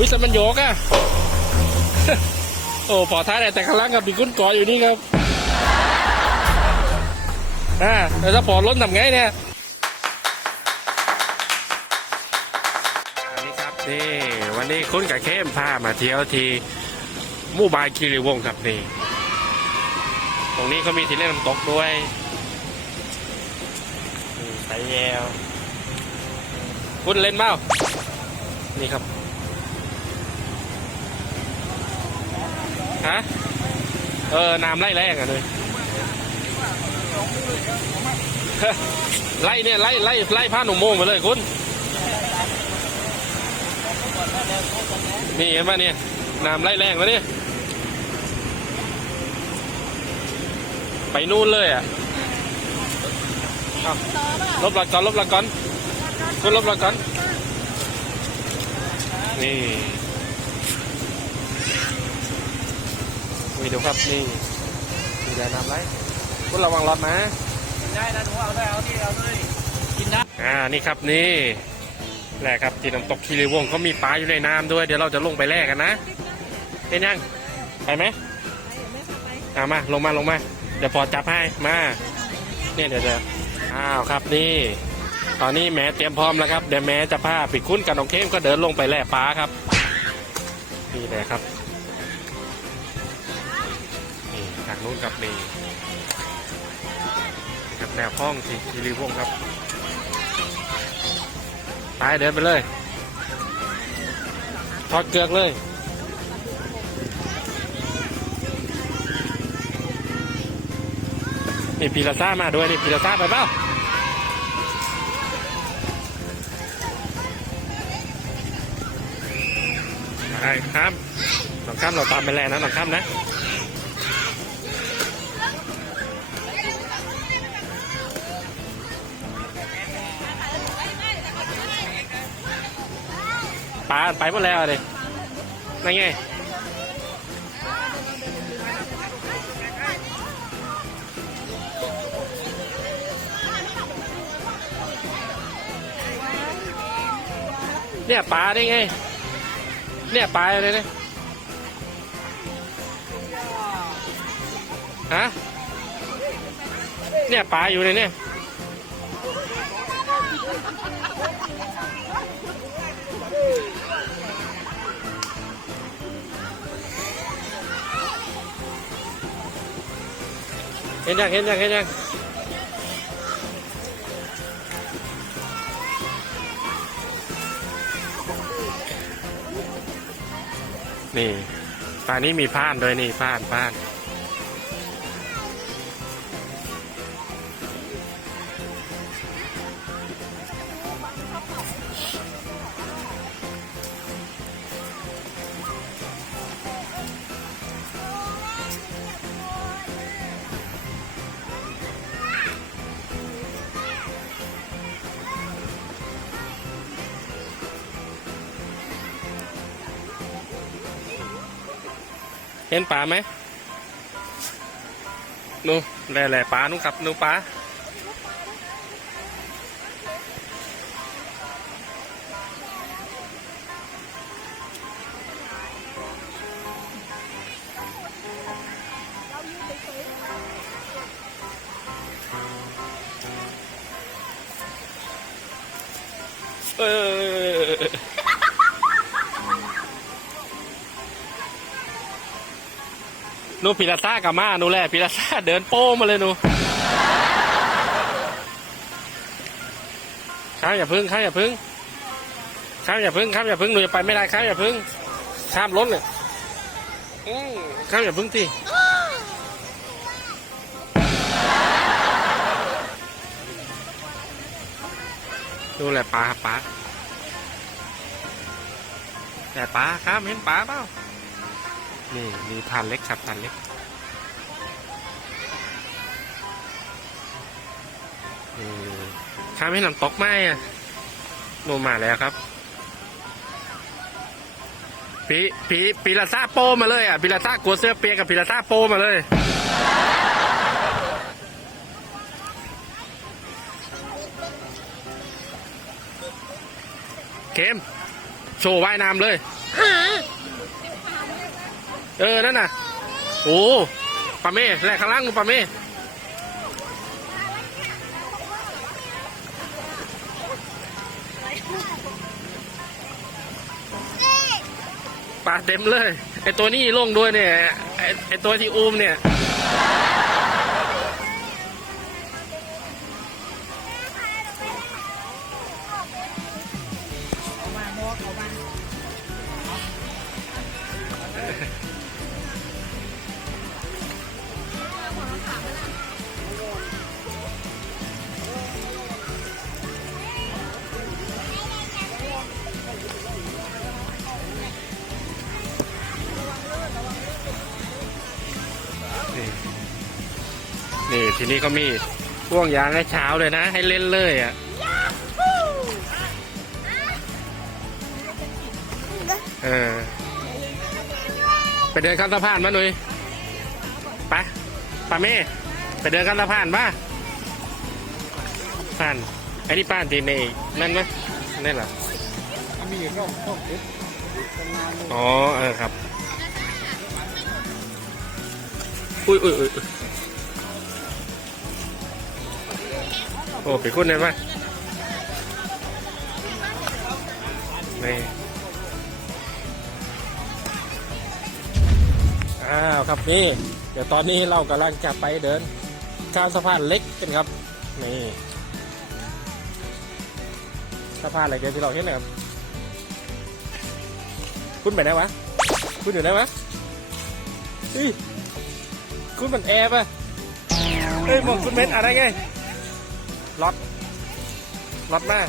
อุ้ยแต่มันโยกอะโอ้พอท้ายแต่ข้างล่างกับปีกุ้นเกาะอยู่นี่ครับ อ่าแล้วถ้าพอล้นทำไงเนี่ยนี่ครับนี่วันนี้คุณกับเข้มพามาเที่ยวที่มู่บานคีรีวงครับนี่ ตรงนี้เขามีที่เล่นน้ำตกด้วยนี่สายแยวคุณเล่นเมานี่ครับ ฮะ เออ น้ำไล่แรงอะเลยไล่เนี่ยไล่ไล่ไล่ผ้าหนุ่มโมงมาเลยคุณ นี่เห็นป่ะเนี่ย น้ำไล่แรงวะเนี่ย ไปนู่นเลยอะลบหลักก่อนลบหลักก่อนคุณลบหลักก่อนนี่ นี่ดูครับนี่มีแต่น้ำไหลคุณระวังรถนะได้นะหนูเอาได้เอาที่เอาเลยกินได้อ่านี่ครับนี่แหละครับที่น้ำตกคีรีวงศ์เขามีปลาอยู่ในน้ำด้วย เดี๋ยวเราจะลงไปแลกกันนะเห็นยังไปไหมเอามาลงมาลงมา เดี๋ยวพอจับให้มาเนี่ยเดี๋ยวจะอ้าวครับนี่ตอนนี้แม่เตรียมพร้อมแล้วครับเดี๋ยวแม่จะพาปิดคุ้นกับน้องเข้มก็เดินลงไปแล่ปลาครับนี่เลยครับ งนู้นครับนี่ครับแนวห้องที่คีรีวงครับไปเดินไปเลยถอดเกือกเลยนี่ปีลาซ่ามาด้วยนี่ปีลาซ่าไปเปล่าไปครับหลังข้ามเราตามไปแล้วนะหลังข้ามนะ ปลาไปหมดแล้วเลยนั่นไงเนี่ยปลาได้ไง เนี่ยปลาอะไรเนี่ยฮะเนี่ยปลาอยู่ในเนี่ย ห็นยังเห็นยังเห็นยังนี่ตอนนี้มีพานด้วยนี่พานพาน เห็นปลาไหมนู่นแหล่แหล่ปลานู่นครับนู่นปลาเออ นูพิลาซ่ากับมาหนูแหละพิลาซ่าเดินโป้มาเลยหนูข้ามอย่าพึ่งข้ามอย่าพึ่งข้ามอย่าพึ่งข้ามอย่าพึ่งหนูจะไปไม่ได้ข้ามอย่าพึ่งข้ามรถเลยอืมข้ามอย่าพึ่งที่ดูแหละปลาปลาแต่ปลาข้ามเห็นปลาเปล่า นี่มีทานเล็กครับทานเล็ก ข้ามให้น้ำตกไหมอะโนมาแล้วครับ ปีปีปีลาซาโปมาเลยอะปีลาซากลัวเสื้อเปียกกับปีลาซาโปมาเลยเกมโชว์ว่ายน้ำเลย เออ นั่นน่ะ โอ้ปลาเม่แหลกข้างล่างนู่นปลาเม่ปลาเต็มเลย ไอตัวนี้ลงด้วยเนี่ย ไอไอตัวที่อุ้มเนี่ย นี่ทีนี้เขามีพ่วงยางให้เช้าเลยนะ ให้เล่นเลยอะเออไปเดินข้ามสะพานมาหน่ยไปป้าเม่ไปเดินข้ามสะพานมาผ่านไอ้นี่ป้านทีนี่นั่นไหมนั่นเหรอมีร่องร่องเอ็ดเป็นงานอ๋อเออครับ อุ้ยอุ้ยอุ้ย โอ้ไปคุ้นได้ปะนี่อ้าวครับนี่ เดี๋ยวตอนนี้เรากำลังจะไปเดินข้ามสะพานเล็กกันครับ นี่สะพานอะไรกันที่เราเห็นนะครับคุณไปไหนวะ คุณอยู่ไหนวะเฮ้ยคุณมันแอบอะเฮ้ยมองคุณเม็ดอะไรไง ล็อตล็อตมา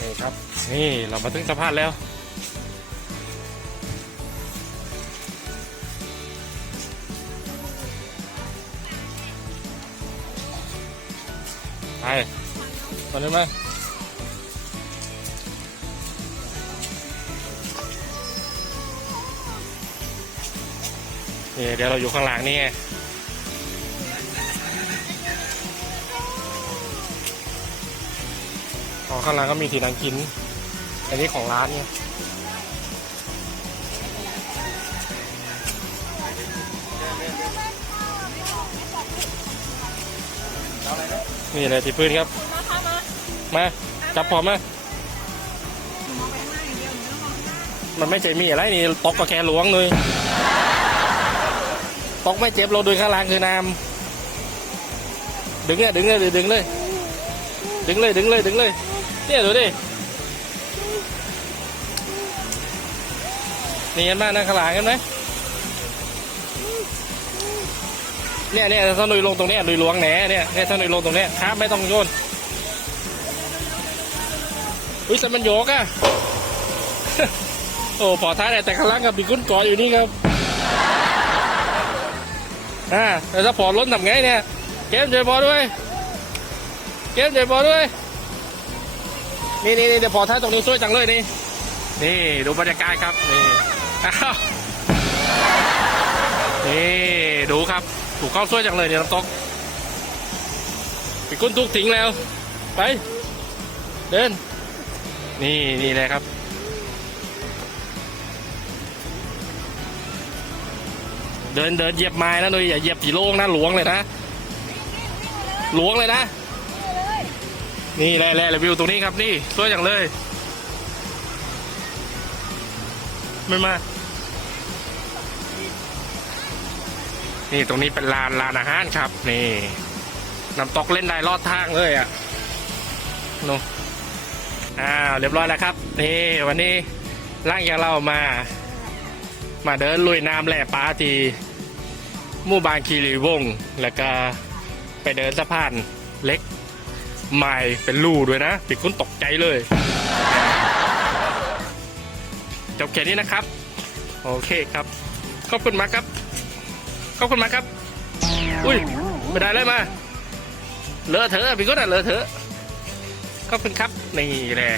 นี่ครับ นี่เรามาถึงสะพานแล้ว ไปตอนนี้มนี่เดี๋ยวเราอยู่ข้างหลังนี่ไงอ๋อข้างหลังก็มีที่นั่งกิน อันนี้ของร้านเนี่ย นี่เลยที่พื้นครับ มาจับพร้อมมามันไม่ใช่มีอะไรนี่ตกก็แค่หลวงเลยตกไม่เจ็บเราดูข้างล่างคือน้ำดึงเนี่ยดึงเลยดึงเลย ดึงเลยดึงเลยดึงเลยเนี่ยดูดินี่เห็นไหมนั่งข้างหลังเห็นไหม เนี่ยเนี่ยถ้าหนุยลงตรงเนี้ยหนุยหลวงแหนเนี่ยเนี่ยถ้าหนุยลงตรงเนี้ยครับไม่ต้องโยนอุ้ยแต่มันโยกอะโอ้พอท้ายแต่ข้างล่างกับปีกุ้นเกาะอยู่นี่ครับอ่าแต่ถ้าพอล้นทำไงเนี่ยเกมใจพอด้วยเกมใจพอด้วยนี่นี่นี่เดี๋ยวพอท้ายตรงนี้ช่วยจังเลยนี่นี่ดูบรรยากาศครับนี่อ้าวนี่ดูครับ ถูกเข้าช่วยจังเลยเนี่ยน้ำตกปีกุ้นทุกทิ้งแล้ว ไป เดิน นี่นี่เลยครับ เดินเดินเหยียบไม้นะนุ้ยอย่าเหยียบผีโล่งนะหลวงเลยนะ หลวงเลยนะ นี่แหละแหละรีวิวตรงนี้ครับนี่สวยอย่างเลย ไม่มา นี่ตรงนี้เป็นลานลานอาหารครับ นี่น้ำตกเล่นได้ลอดทางเลยอะนูนอ้าวเรียบร้อยแล้วครับ นี่วันนี้ร่างจากเรามา มาเดินลุยน้ำแหล่ปลาทีหมู่บ้านคีรีวง แล้วก็ไปเดินสะพานเล็กใหม่เป็นรูด้วยนะปิดคุณตกใจเลย จบแค่นี้นะครับ โอเคครับ ขอบคุณมากครับ ขอบคุณมากครับ อุ้ยไม่ได้เลยมา เลอะเถอะพี่ก็ได้เลอะเถอะขอบคุณครับ นี่แหละ